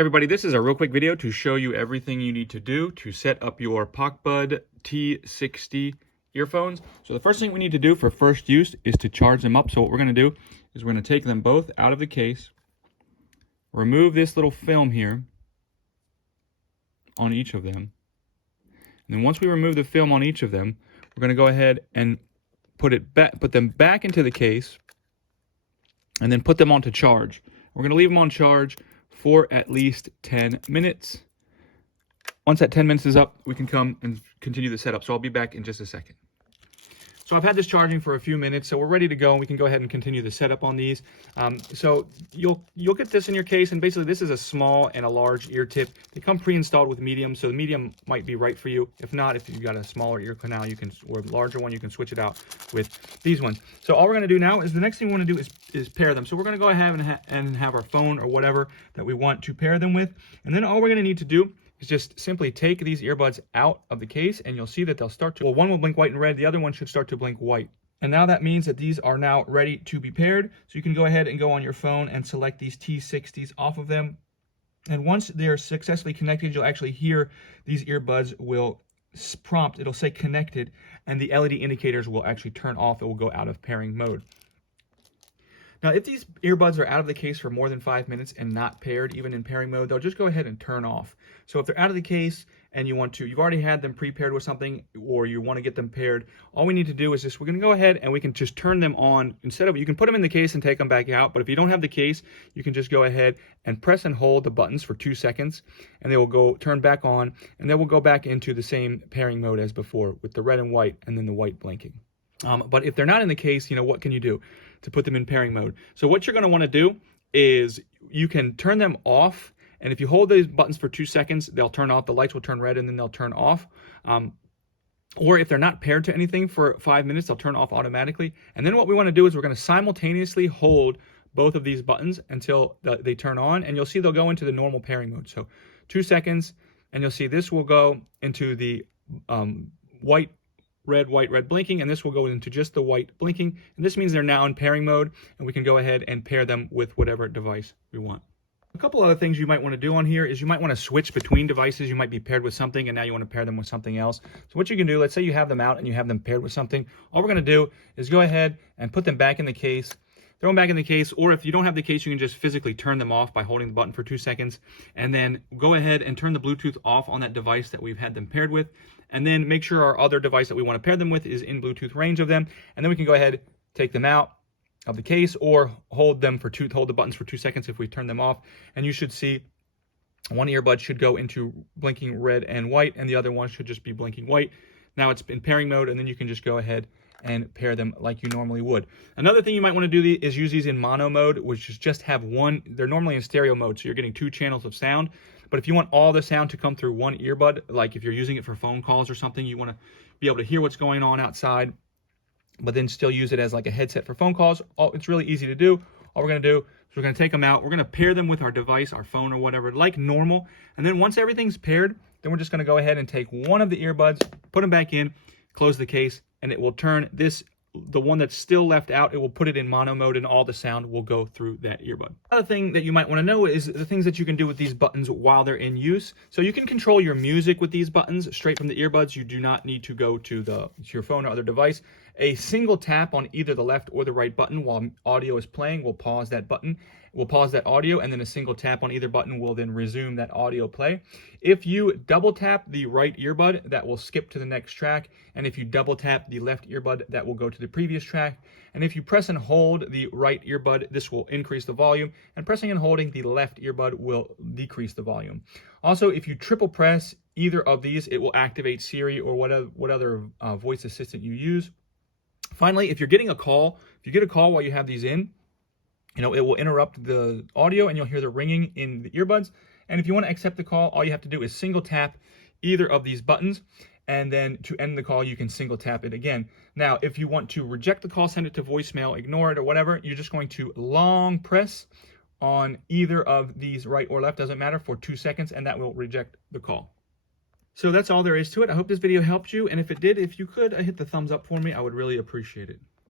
Everybody, this is a real quick video to show you everything you need to do to set up your PocBuds T60 earphones. So the first thing we need to do for first use is to charge them up. So what we're going to do is we're going to take them both out of the case, remove this little film here on each of them. And then once we remove the film on each of them, we're going to go ahead and put them back into the case and then put them onto charge. We're going to leave them on charge for at least 10 minutes. Once that 10 minutes is up, we can come and continue the setup. So I'll be back in just a second. So I've had this charging for a few minutes, so we're ready to go, and we can go ahead and continue the setup on these. So you'll get this in your case, and basically this is a small and a large ear tip. They come pre-installed with medium, so the medium might be right for you. If not, if you've got a smaller ear canal, or a larger one, you can switch it out with these ones. So all we're going to do now is the next thing we want to do is pair them. So we're going to go ahead and have our phone or whatever that we want to pair them with, and then all we're going to need to do is just simply take these earbuds out of the case, and you'll see that they'll start to, well, one will blink white and red, the other one should start to blink white. And now that means that these are now ready to be paired. So you can go ahead and go on your phone and select these T60s off of them. And once they're successfully connected, you'll actually hear these earbuds will prompt, it'll say connected, and the LED indicators will actually turn off. It will go out of pairing mode. Now, if these earbuds are out of the case for more than 5 minutes and not paired, even in pairing mode, they'll just go ahead and turn off. So if they're out of the case and you've already had them pre-paired with something, or you want to get them paired, all we need to do is we're going to go ahead and we can just turn them on. You can put them in the case and take them back out, but if you don't have the case, you can just go ahead and press and hold the buttons for 2 seconds, and they will turn back on, and then we'll go back into the same pairing mode as before with the red and white and then the white blinking. But if they're not in the case, what can you do to put them in pairing mode? So what you're going to want to do is you can turn them off, and if you hold these buttons for 2 seconds, they'll turn off, the lights will turn red, and then they'll turn off. Or if they're not paired to anything for 5 minutes, they'll turn off automatically. And then what we want to do is we're going to simultaneously hold both of these buttons until they turn on, and you'll see they'll go into the normal pairing mode. So 2 seconds, and you'll see this will go into the white, red blinking, and this will go into just the white blinking, and this means they're now in pairing mode, and we can go ahead and pair them with whatever device we want. A couple other things you might want to do on here is you might want to switch between devices. You might be paired with something and now you want to pair them with something else. So what you can do, let's say you have them out and you have them paired with something, all we're going to do is go ahead and put them back in the case, throw them back in the case, or if you don't have the case, you can just physically turn them off by holding the button for 2 seconds, and then go ahead and turn the Bluetooth off on that device that we've had them paired with, and then make sure our other device that we want to pair them with is in Bluetooth range of them, and then we can go ahead, take them out of the case, or hold the buttons for 2 seconds if we turn them off, and you should see one earbud should go into blinking red and white, and the other one should just be blinking white. Now it's in pairing mode, and then you can just go ahead and pair them like you normally would. Another thing you might want to do is use these in mono mode, which is just have one. They're normally in stereo mode, so you're getting 2 channels of sound. But if you want all the sound to come through one earbud, like if you're using it for phone calls or something, you want to be able to hear what's going on outside, but then still use it as like a headset for phone calls. It's really easy to do. All we're going to do is we're going to take them out. We're going to pair them with our device, our phone or whatever, like normal. And then once everything's paired, then we're just going to go ahead and take one of the earbuds, put them back in, close the case, and it will turn the one that's still left out, it will put it in mono mode, and all the sound will go through that earbud. Another thing that you might want to know is the things that you can do with these buttons while they're in use. So you can control your music with these buttons straight from the earbuds. You do not need to go to your phone or other device. A single tap on either the left or the right button while audio is playing will pause that button. Will pause that audio, and then a single tap on either button will then resume that audio play. If you double tap the right earbud, that will skip to the next track, and if you double tap the left earbud, that will go to the previous track. And if you press and hold the right earbud, this will increase the volume, and pressing and holding the left earbud will decrease the volume. Also, if you triple press either of these, it will activate Siri or what other voice assistant you use. Finally, if you get a call while you have these in, it will interrupt the audio and you'll hear the ringing in the earbuds. And if you want to accept the call, all you have to do is single tap either of these buttons, and then to end the call, you can single tap it again. Now, if you want to reject the call, send it to voicemail, ignore it, or whatever, you're just going to long press on either of these, right or left, doesn't matter, for 2 seconds, and that will reject the call. So that's all there is to it. I hope this video helped you, and if it did, if you could hit the thumbs up for me, I would really appreciate it.